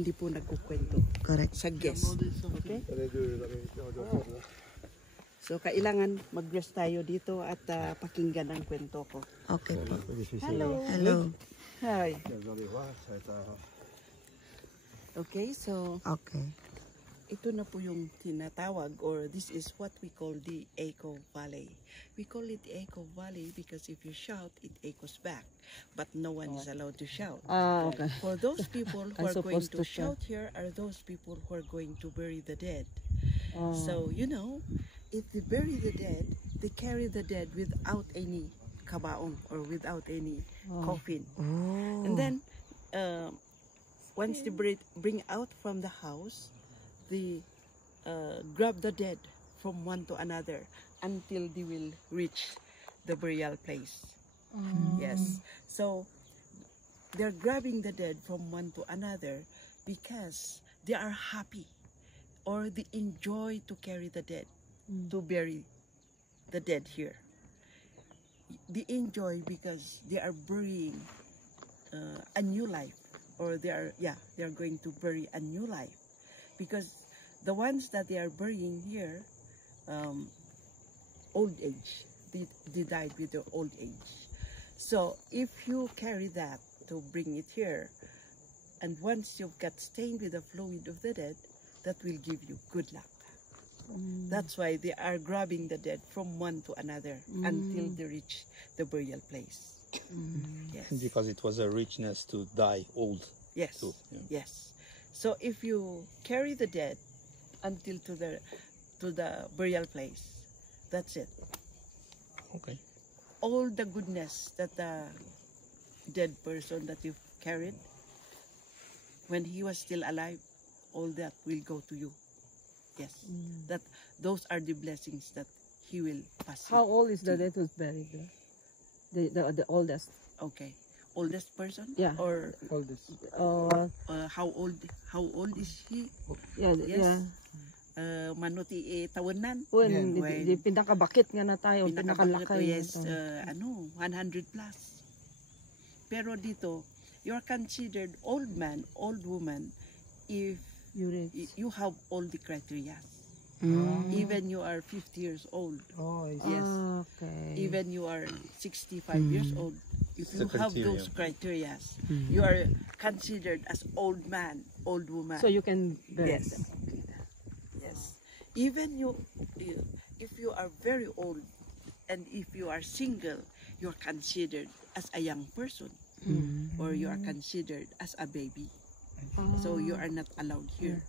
Hindi po nagkukwento. Correct. Sa guest. Okay? So, kailangan mag-rest tayo dito at pakinggan ang kwento ko. Okay po. Hello. Hello. Hi. Okay, so Okay. ito na po yung tinatawag, or this is what we call the Echo Valley. We call it Echo Valley because if you shout, it echoes back. But no one is allowed to shout. Okay. For those people who I'm are going supposed to to shout. shout here are those people who are going to bury the dead. So, you know, if they bury the dead, they carry the dead without any kabaong or without any coffin. Oh. And then, once they bring out from the house, they grab the dead from one to another until they will reach the burial place. Yes. So, they're grabbing the dead from one to another because they are happy or they enjoy to carry the dead, to bury the dead here. They enjoy because they are burying a new life, or they are going to bury a new life, because the ones that they are burying here, old age, they died with their old age. So if you carry that to bring it here, and once you've got stained with the fluid of the dead, that will give you good luck. That's why they are grabbing the dead from one to another until they reach the burial place. Yes. Because it was a richness to die old. Yes. too, yeah. Yes. So if you carry the dead until to the burial place, that's it. Okay. All the goodness that the dead person that you carried, when he was still alive, all that will go to you. Yes. Those are the blessings that he will pass. How old is the dead who's buried there? The oldest. Okay. Oldest person? Yeah. Or how old is he? Yeah, Yes. yeah. Manuti tawanan. When, When di pinakabakit nga na tayo, pinakabalaki, pinakalaki. yes, 100 plus. Pero dito, you are considered old man, old woman if you have all the criteria. Even you are 50 years old. Oh, I see. Yes. Okay. Even you are 65 years old. If you The have criteria. those criteria, you are considered as old man, old woman. So you can bury Yes. them. Yes. Even if you are very old and if you are single, you are considered as a young person, or you are considered as a baby. So you are not allowed here.